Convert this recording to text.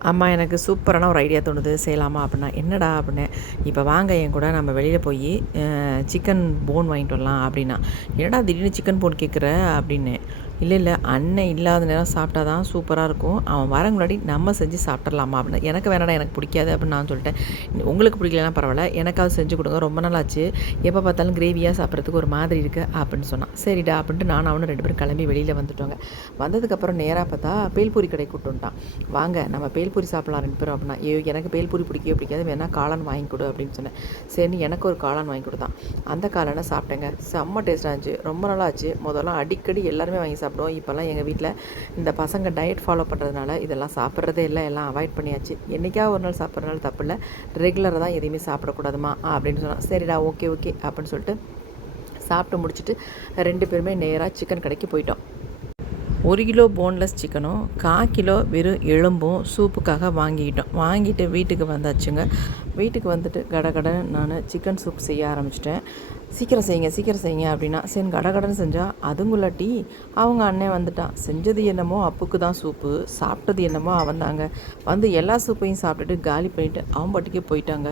அம்மா எனக்கு சூப்பரான ஒரு ஐடியா தோணுது செய்யலாமா அப்படின்னா, என்னடா அப்படின்னேன். இப்போ வாங்க என் கூட நம்ம வெளியில் போய் சிக்கன் போன் வாங்கிட்டு வரலாம் அப்படின்னா, என்னடா திடீர்னு சிக்கன் போன் கேட்குற அப்படின்னேன். இல்லை இல்லை அண்ணன் இல்லாத நேரம் சாப்பிட்டா தான் சூப்பராக இருக்கும், அவன் வர முன்னாடி நம்ம செஞ்சு சாப்பிட்றலாமா அப்படின்னா, எனக்கு வேணாடா எனக்கு பிடிக்காது அப்படின்னு நான் சொல்லிட்டேன். உங்களுக்கு பிடிக்கலனா பரவாயில்ல, எனக்காவது செஞ்சு கொடுங்க, ரொம்ப நாள் ஆச்சு, எப்போ பார்த்தாலும் கிரேவியாக சாப்பிட்றதுக்கு ஒரு மாதிரி இருக்குது அப்படின்னு சொன்னான். சரிடா அப்படின்ட்டு நானும் அவனும் 2 பேரும் கிளம்பி வெளியில் வந்துட்டோங்க. வந்ததுக்கப்புறம் நேராக பார்த்தா பேல்பூரி கடை கூப்பிட்டு வந்துட்டான். வாங்க நம்ம பேல்பூரி சாப்பிட்லாம் 2 பேரும் அப்படின்னா, ஐயோ எனக்கு பேல்பூரி பிடிக்கவே பிடிக்காது, வேணா காளான் வாங்கி கொடு அப்படின்னு சொன்னேன். சரி எனக்கு ஒரு காளான் வாங்கி கொடுத்தான். அந்த காளானை சாப்பிட்டேங்க, செம்ம டேஸ்ட்டாக இருந்துச்சு. ரொம்ப நாளாக ஆச்சு, முதல்ல அடிக்கடி எல்லாருமே வாங்கி சாப்பிடுவோம். இப்போல்லாம் எங்கள் வீட்டில் இந்த பசங்க டயட் ஃபாலோ பண்ணுறதுனால இதெல்லாம் சாப்பிட்றதே இல்லை, எல்லாம் அவாய்ட் பண்ணியாச்சு. என்றைக்காவது ஒரு நாள் சாப்பிட்றதுனால தப்பு இல்லை, ரெகுலராக தான் எதையுமே சாப்பிடக்கூடாதுமா அப்படின்னு சொன்னான். சரிடா ஓகே ஓகே அப்படின்னு சொல்லிட்டு சாப்பிட்டு முடிச்சுட்டு 2 பேருமே நேராக சிக்கன் கடைக்கு போயிட்டோம். 1 கிலோ போன்லெஸ் சிக்கனும் 1/4 கிலோ வெறும் எலும்பும் சூப்புக்காக வாங்கிட்டு வீட்டுக்கு வந்தாச்சுங்க. வீட்டுக்கு வந்துட்டு கடகடன்னு நான் சிக்கன் சூப் செய்ய ஆரம்பிச்சிட்டேன். சீக்கிரம் செய்யுங்க அப்படின்னா, சரி கடகடன்னு செஞ்சால் அதுங்குள்ளாட்டி அவங்க அண்ணன் வந்துட்டான். செஞ்சது என்னமோ அப்புக்கு தான் சூப்பு, சாப்பிட்டது என்னமோ அவன் தாங்க. வந்து எல்லா சூப்பையும் சாப்பிட்டுட்டு காலி பண்ணிவிட்டு அவன் பாட்டுக்கே போயிட்டாங்க.